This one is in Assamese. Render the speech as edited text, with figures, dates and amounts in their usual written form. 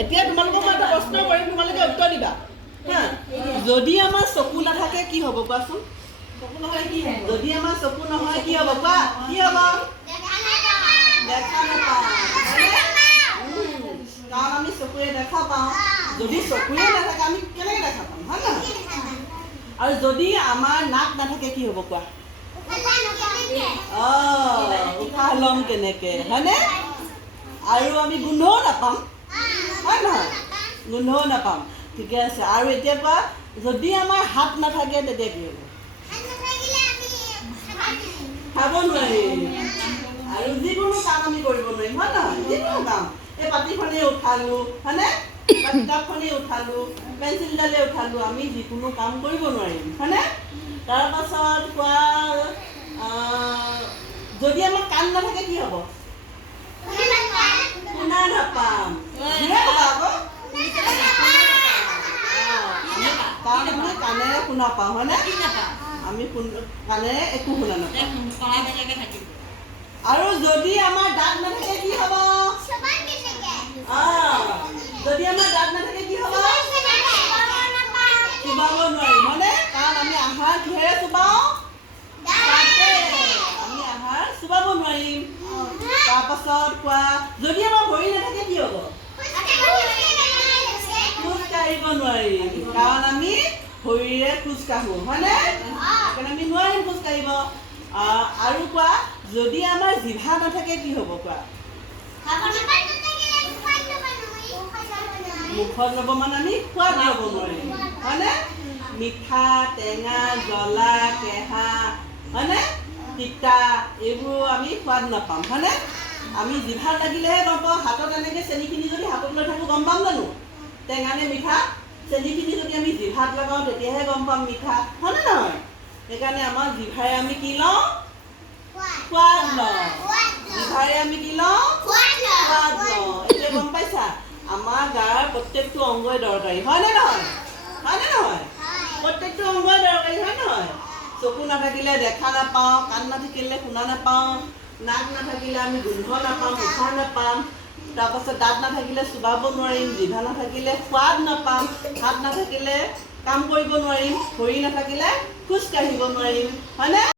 এতিয়া তোমালোকক মই এটা প্ৰশ্ন কৰিম, তোমালোকে উত্তৰ দিবা হা। যদি আমাৰ চকু নাথাকে কি হ'ব কোৱাচোন? যদি আমাৰ চকু নহয় কি হ'ব কোৱা? কি হ'ব? দেখা নাপাওঁ। কাৰণ আমি চকুৰে দেখা পাওঁ। যদি চকুৰে নাথাকে আমি কেনেকৈ দেখা পাম, হয় নহয়? আৰু যদি আমাৰ নাক নাথাকে কি হ'ব কোৱা? উশাহ ল'ম কেনেকে, হয়নে? আৰু আমি গোন্ধও নাপাম, হয় নহয়? গোন্ধও নাপাম। ঠিকে আছে। আৰু এতিয়া কোৱা, যদি আমাৰ হাত নাথাকে তেতিয়া কি হ'ব? খাব নোৱাৰিম। আৰু যিকোনো কাম আমি কৰিব নোৱাৰিম, হয় নহয়? যিকোনো কাম, এই পাতিখনেই উঠালোঁ, হয়নে? বা কিতাপখনেই উঠালোঁ, পেঞ্চিলডালেই উঠালোঁ, আমি যিকোনো কাম কৰিব নোৱাৰিম, হয়নে? তাৰপাছত কোৱা, যদি আমাৰ কাণ নাথাকে কি হ'ব? শুনা নাপাম। কাৰণ আমি কাণেৰে শুনা পাওঁ, হয়নে? আমি কাণেৰে একো শুনা নাপাওঁ। আৰু যদি আমাৰ দাঁত নাথাকে কি হ'ব? যদি আমাৰ দাঁত নাথাকে কি হ'ব? চুবাব নোৱাৰিম, হয়নে? কাৰণ আমি আহাৰ কিহেৰে চুবাওঁ? আমি আহাৰ চুবাব নোৱাৰিম। তাৰপাছত কোৱা, যদি আমাৰ ভৰি নাথাকে কি হ'ব? খোজ কাঢ়িব নোৱাৰিম, কাৰণ আমি ভৰিৰে খোজ কাঢ়োঁ, হয়নে? সেইকাৰণে আমি নোৱাৰিম খোজ কাঢ়িব। আৰু কোৱা, যদি আমাৰ জিভা নাথাকে কি হ'ব কোৱা? মুখত ল'ব মানে আমি সোৱাদ ল'ব নোৱাৰিম, হয়নে? মিঠা, টেঙা, জ্বলা, কেঁহা, হয়নে? তিতা, এইবোৰ আমি সোৱাদ নাপাম, হয়নে? আমি জিভাত লাগিলেহে গম পাওঁ। হাতত এনেকৈ চেনিখিনি যদি হাতত লৈ থাকোঁ গম পাম জানো টেঙা নে মিঠা? চেনিখিনি যদি আমি জিভাত লগাওঁ তেতিয়াহে গম পাম মিঠা, হয়নে নহয়? সেইকাৰণে আমাৰ জিভাৰে আমি কি লওঁ? সোৱাদ লওঁ। জিভাৰে আমি কি লওঁ? সোৱাদ লওঁ। এতিয়া গম পাইছা? আমাৰ গাৰ প্ৰত্যেকটো অংগই দৰকাৰী, হয়নে নহয়? হয়নে নহয়? প্ৰত্যেকটো অংগই দৰকাৰী, হয় নহয়? চকু নাথাকিলে দেখা নাপাওঁ, কাণ নাথাকিলে শুনা নাপাওঁ, নাক নাথাকিলে আমি গোন্ধ নাপাম, উশাহ নাপাম। তাৰপাছত দাঁত নাথাকিলে চুবাব নোৱাৰিম, জিভা নাথাকিলে সোৱাদ নাপাম, হাত নাথাকিলে কাম কৰিব নোৱাৰিম, ভৰি নাথাকিলে খোজ কাঢ়িব নোৱাৰিম, হয়নে?